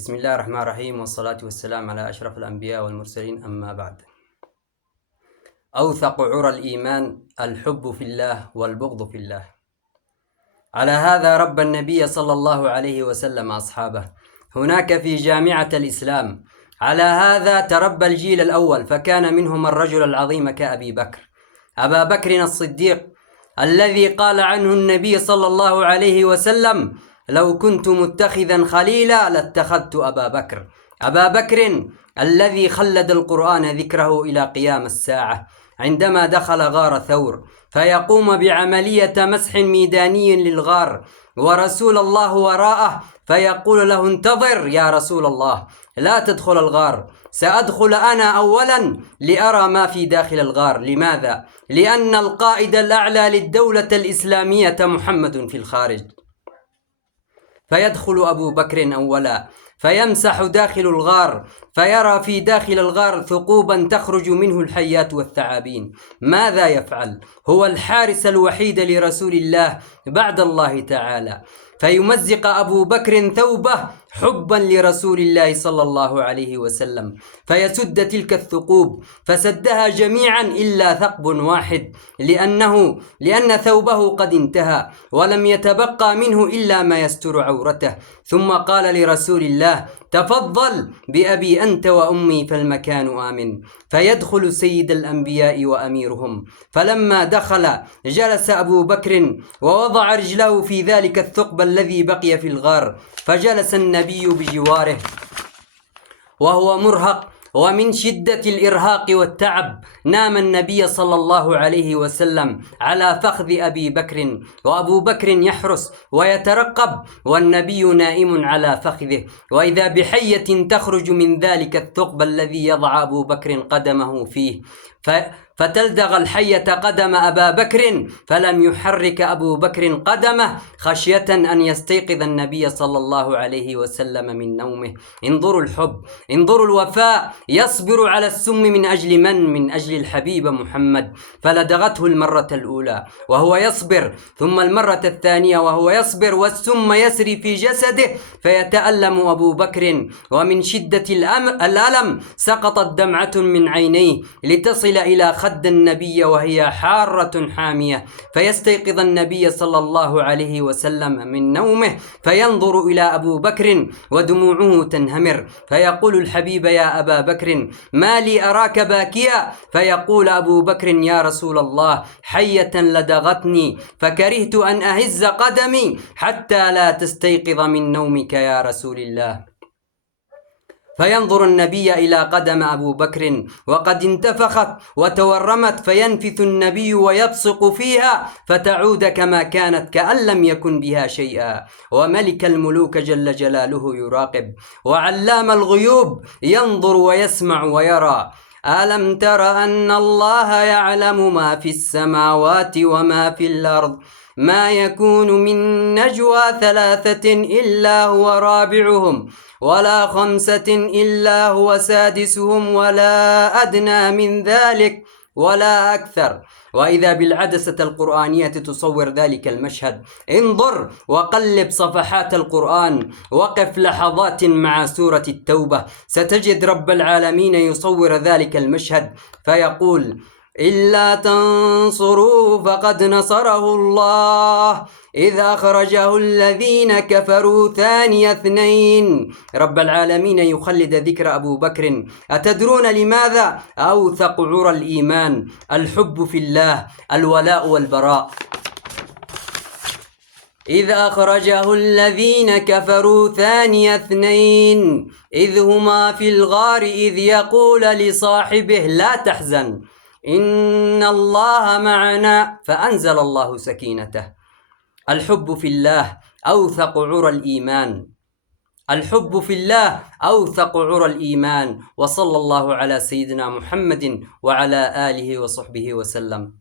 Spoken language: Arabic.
بسم الله الرحمن الرحيم، والصلاة والسلام على أشرف الأنبياء والمرسلين، أما بعد. أوثق عرى الإيمان الحب في الله والبغض في الله. على هذا رب النبي صلى الله عليه وسلم أصحابه هناك في جامعة الإسلام. على هذا تربى الجيل الأول، فكان منهم الرجل العظيم كأبي بكر، أبا بكر الصديق، الذي قال عنه النبي صلى الله عليه وسلم: لو كنت متخذا خليلا لاتخذت أبا بكر. أبا بكر الذي خلد القرآن ذكره إلى قيام الساعة، عندما دخل غار ثور فيقوم بعملية مسح ميداني للغار، ورسول الله وراءه، فيقول له: انتظر يا رسول الله، لا تدخل الغار، سأدخل أنا أولا لأرى ما في داخل الغار. لماذا؟ لأن القائد الأعلى للدولة الإسلامية محمد في الخارج. فيدخل أبو بكر أولا، فيمسح داخل الغار، فيرى في داخل الغار ثقوبا تخرج منه الحيات والثعابين. ماذا يفعل؟ هو الحارس الوحيد لرسول الله بعد الله تعالى. فيمزق أبو بكر ثوبه حبا لرسول الله صلى الله عليه وسلم، فيسد تلك الثقوب، فسدها جميعا إلا ثقب واحد، لأن ثوبه قد انتهى ولم يتبقى منه إلا ما يستر عورته. ثم قال لرسول الله: تفضل بأبي أنت وأمي فالمكان آمن. فيدخل سيد الأنبياء وأميرهم. فلما دخل جلس أبو بكر ووضع رجله في ذلك الثقب الذي بقي في الغار، فجلس النبي بجواره وهو مرهق، ومن شدة الإرهاق والتعب نام النبي صلى الله عليه وسلم على فخذ أبي بكر، وأبو بكر يحرس ويترقب، والنبي نائم على فخذه، وإذا بحية تخرج من ذلك الثقب الذي يضع أبو بكر قدمه فيه، فتلدغ الحية قدم أبا بكر، فلم يحرك أبو بكر قدمه خشية أن يستيقظ النبي صلى الله عليه وسلم من نومه. انظروا الحب، انظروا الوفاء. يصبر على السم من أجل من أجل الحبيب محمد. فلدغته المرة الأولى وهو يصبر، ثم المرة الثانية وهو يصبر، والسم يسري في جسده، فيتألم أبو بكر، ومن شدة الألم سقطت دمعة من عينيه لتصل إلى خد النبي وهي حارة حامية. فيستيقظ النبي صلى الله عليه وسلم من نومه، فينظر إلى أبو بكر ودموعه تنهمر، فيقول الحبيب: يا أبا بكر، ما لي أراك باكيا؟ فيقول أبو بكر: يا رسول الله، حية لدغتني فكرهت أن أهز قدمي حتى لا تستيقظ من نومك يا رسول الله. فينظر النبي إلى قدم أبو بكر وقد انتفخت وتورمت، فينفث النبي ويبصق فيها فتعود كما كانت كأن لم يكن بها شيئا. وملك الملوك جل جلاله يراقب، وعلام الغيوب ينظر ويسمع ويرى. ألم تر أن الله يعلم ما في السماوات وما في الأرض؟ ما يكون من نجوى ثلاثة إلا هو رابعهم، ولا خمسة إلا هو سادسهم، ولا أدنى من ذلك ولا أكثر. وإذا بالعدسة القرآنية تصور ذلك المشهد. انظر وقلب صفحات القرآن، وقف لحظات مع سورة التوبة، ستجد رب العالمين يصور ذلك المشهد، فيقول: إلا تنصروا فقد نصره الله إذ أخرجه الذين كفروا ثاني اثنين. رب العالمين يخلد ذكر أبو بكر. أتدرون لماذا؟ أوثق عرى الإيمان الحب في الله، الولاء والبراء. إذ أخرجه الذين كفروا ثاني اثنين إذ هما في الغار إذ يقول لصاحبه: لا تحزن إن الله معنا، فأنزل الله سكينته. الحب في الله أوثق عرى الإيمان، الحب في الله أوثق عرى الإيمان. وصلى الله على سيدنا محمد وعلى آله وصحبه وسلم.